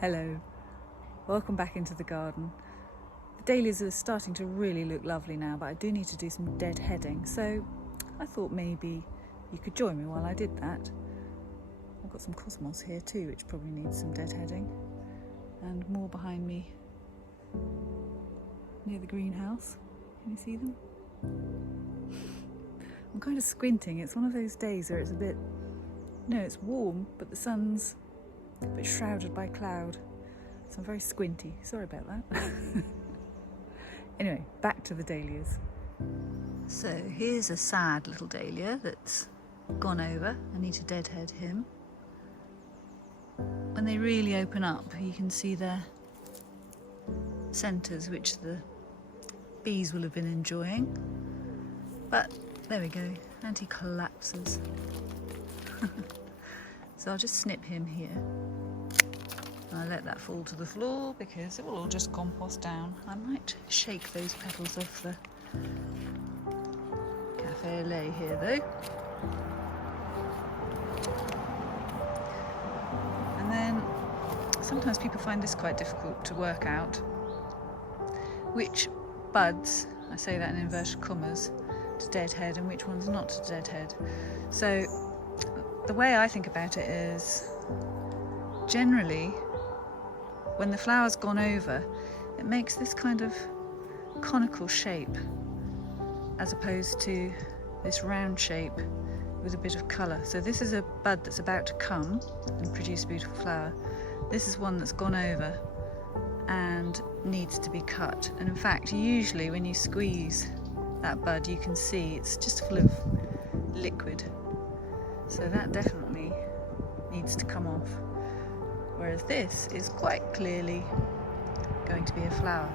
Hello, welcome back into the garden. The dahlias are starting to really look lovely now, but I do need to do some deadheading, so I thought maybe you could join me while I did that. I've got some cosmos here too, which probably needs some deadheading, and more behind me near the greenhouse. Can you see them? I'm kind of squinting. It's one of those days where it's a bit, it's warm, but the sun's a bit shrouded by cloud, so I'm very squinty. Sorry about that. Anyway, back to the dahlias. So here's a sad little dahlia that's gone over. I need to deadhead him. When they really open up, you can see their centres, which the bees will have been enjoying. But there we go, and he collapses. So I'll just snip him here. I'll let that fall to the floor because it will all just compost down. I might shake those petals off the cafe au lait here though. And then sometimes people find this quite difficult to work out. Which buds, I say that in inverted commas, to deadhead and which ones not to deadhead. So the way I think about it is, generally, when the flower's gone over, it makes this kind of conical shape as opposed to this round shape with a bit of colour. So this is a bud that's about to come and produce a beautiful flower. This is one that's gone over and needs to be cut. And in fact, usually when you squeeze that bud, you can see it's just full of liquid. So that definitely needs to come off. Whereas this is quite clearly going to be a flower.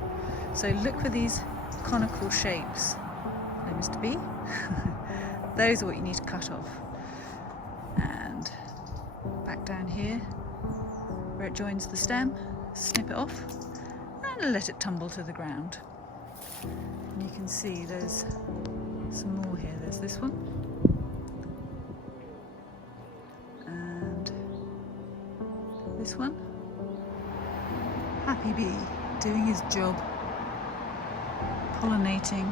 So look for these conical shapes. Hello, Mr. B. Those are what you need to cut off. And back down here, where it joins the stem, snip it off and let it tumble to the ground. And you can see there's some more here. There's this one. This one. Happy bee doing his job, pollinating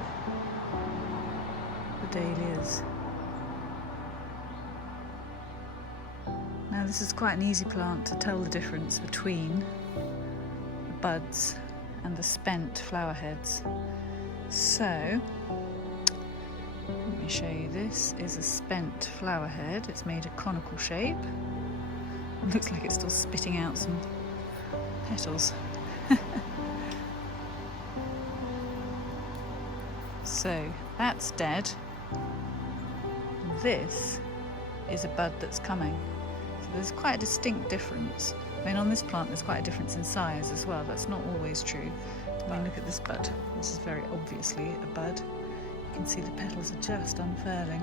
the dahlias. Now this is quite an easy plant to tell the difference between the buds and the spent flower heads. So let me show you. This is a spent flower head. It's made a conical shape. It looks like it's still spitting out some petals. So that's dead. This is a bud that's coming. So there's quite a distinct difference. I mean, on this plant there's quite a difference in size as well. That's not always true. I mean, look at this bud. This is very obviously a bud. You can see the petals are just unfurling.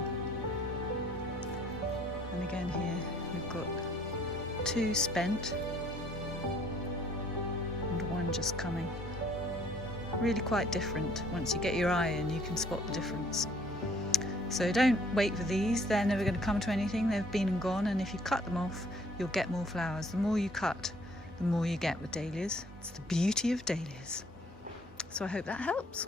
And again here we've got two spent and one just coming. Really quite different. Once you get your eye in, you can spot the difference. So don't wait for these. They're never going to come to anything. They've been and gone, and if you cut them off, you'll get more flowers. The more you cut, the more you get with dahlias. It's the beauty of dahlias. So I hope that helps.